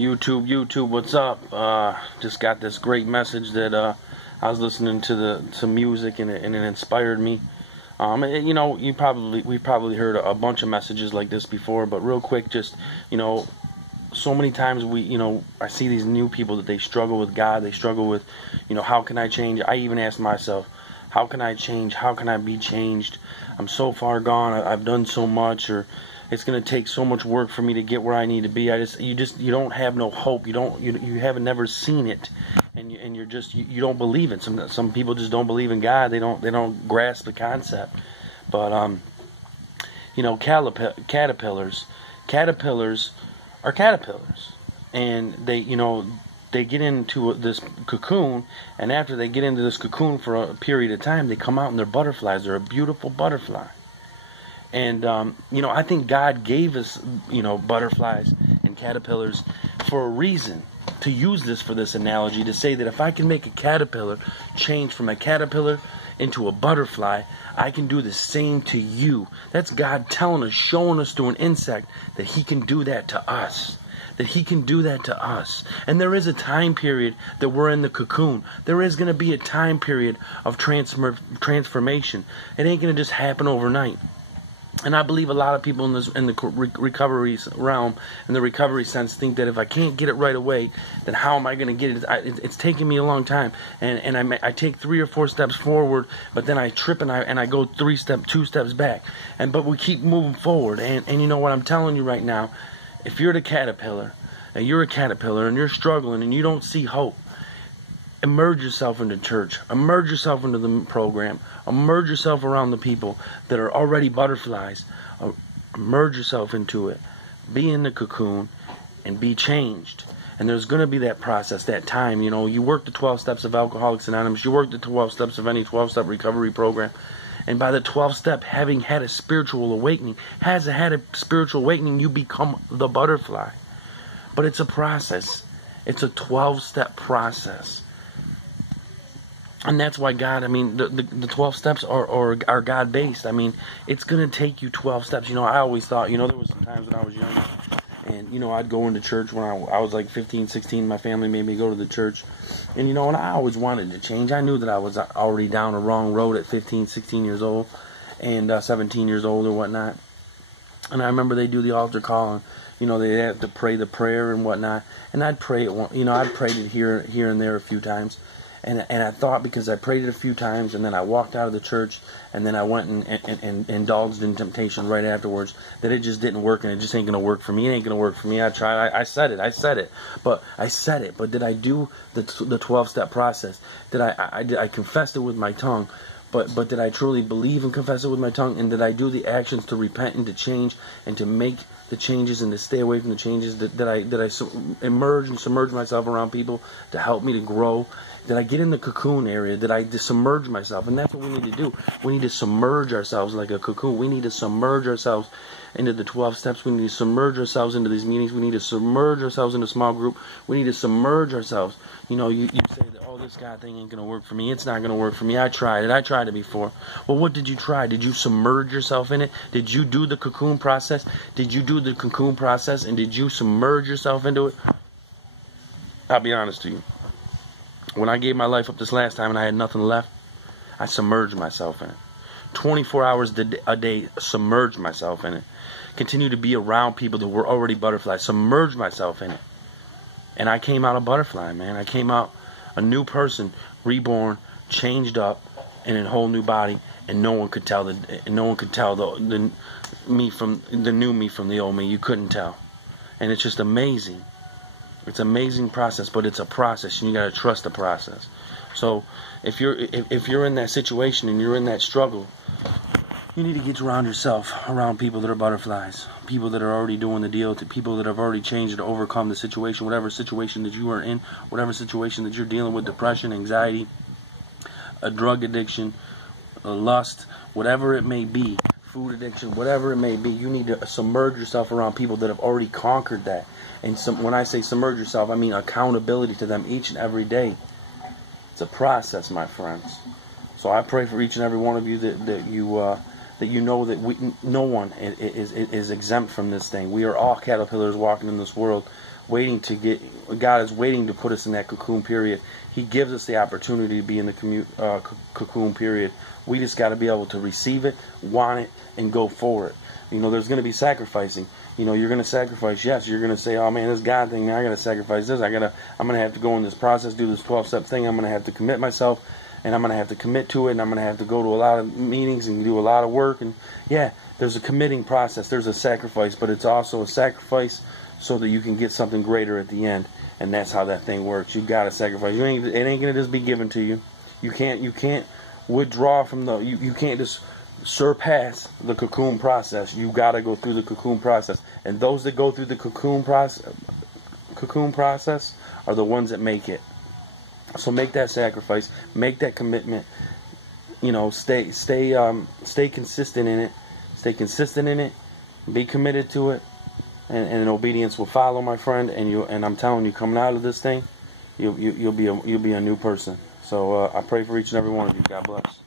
YouTube, what's up? Just got this great message that I was listening to some music and it inspired me. We probably heard a bunch of messages like this before, but real quick, just so many times I see these new people that they struggle with God, they struggle with, how can I change? I even ask myself, how can I change? How can I be changed? I'm so far gone. I've done so much, or it's going to take so much work for me to get where I need to be. You don't have no hope. You haven't never seen it, and you don't believe it. Some people just don't believe in God. They don't grasp the concept. But caterpillars are caterpillars, and they get into this cocoon, and after they get into this cocoon for a period of time, they come out and they're butterflies. They're a beautiful butterfly. And, I think God gave us, butterflies and caterpillars for a reason. To use this for this analogy, to say that if I can make a caterpillar change from a caterpillar into a butterfly, I can do the same to you. That's God telling us, showing us through an insect that He can do that to us. That He can do that to us. And there is a time period that we're in the cocoon. There is going to be a time period of transformation. It ain't going to just happen overnight. And I believe a lot of people in the recovery realm, in the recovery sense, think that if I can't get it right away, then how am I going to get it? It's taking me a long time, and I take 3 or 4 steps forward, but then I trip and I go 2 steps back. But we keep moving forward. And you know what I'm telling you right now? If you're a caterpillar and you're struggling and you don't see hope, immerse yourself into church. Immerse yourself into the program. Immerse yourself around the people that are already butterflies. Immerse yourself into it. Be in the cocoon and be changed. And there's going to be that process, that time. You work the 12 steps of Alcoholics Anonymous. You work the 12 steps of any 12-step recovery program. And by the 12th step, having had a spiritual awakening, you become the butterfly. But it's a process. It's a 12-step process. And that's why God, the 12 steps are God-based. It's going to take you 12 steps. I always thought, there was some times when I was young, and, I'd go into church when I was like 15, 16. My family made me go to the church. And, and I always wanted to change. I knew that I was already down a wrong road at 15, 16 years old, and 17 years old or whatnot. And I remember they do the altar call, and, they have to pray the prayer and whatnot. And I'd pray it, I'd prayed it here and there a few times. And I thought, because I prayed it a few times, and then I walked out of the church, and then I went and indulged in temptation right afterwards, that it just didn't work, and it just ain't going to work for me. It ain't going to work for me. I tried. I said it. But did I do the 12-step process? Did I confess it with my tongue? But did I truly believe and confess it with my tongue? And did I do the actions to repent and to change and to make the changes and to stay away from the changes? Did I emerge and submerge myself around people to help me to grow? Did I get in the cocoon area? Did I submerge myself? And that's what we need to do. We need to submerge ourselves like a cocoon. We need to submerge ourselves into the 12 steps. We need to submerge ourselves into these meetings. We need to submerge ourselves into a small group. We need to submerge ourselves. You say that, oh, this God thing ain't going to work for me. It's not going to work for me. I tried it before. Well, what did you try? Did you submerge yourself in it? Did you do the cocoon process? Did you do the cocoon process, and did you submerge yourself into it? I'll be honest to you. When I gave my life up this last time and I had nothing left, I submerged myself in it. 24 hours a day, submerged myself in it. Continue to be around people that were already butterflies. Submerged myself in it. And I came out a butterfly, man. I came out a new person, reborn, changed up, in a whole new body. And no one could tell the new me from the old me. You couldn't tell. And it's just amazing. It's an amazing process, but it's a process, and you got to trust the process. So if you're in that situation and you're in that struggle, you need to get around yourself, around people that are butterflies, people that are already doing the deal, to people that have already changed to overcome the situation, whatever situation that you are in, whatever situation that you're dealing with, depression, anxiety, a drug addiction, a lust, whatever it may be, food addiction, whatever it may be. You need to submerge yourself around people that have already conquered that. And when I say submerge yourself, I mean accountability to them each and every day. It's a process, my friends. So I pray for each and every one of you that you know that no one is exempt from this thing. We are all caterpillars walking in this world, God is waiting to put us in that cocoon period. He gives us the opportunity to be in the cocoon period. We just got to be able to receive it, want it, and go for it. There's going to be sacrificing. You're going to sacrifice. Yes, you're going to say, oh man, this God thing, man, I got to sacrifice this. I'm going to have to go in this process, do this 12-step thing. I'm going to have to commit myself, and I'm going to have to commit to it, and I'm going to have to go to a lot of meetings and do a lot of work. And yeah, there's a committing process. There's a sacrifice, but it's also a sacrifice so that you can get something greater at the end. And that's how that thing works. You got to sacrifice. It ain't going to just be given to you. You can't withdraw from you can't just surpass the cocoon process. You got to go through the cocoon process. And those that go through the cocoon process are the ones that make it. So make that sacrifice, make that commitment. Stay consistent in it. Stay consistent in it. Be committed to it, and obedience will follow, my friend. And I'm telling you, coming out of this thing, you'll be a new person. So I pray for each and every one of you. God bless.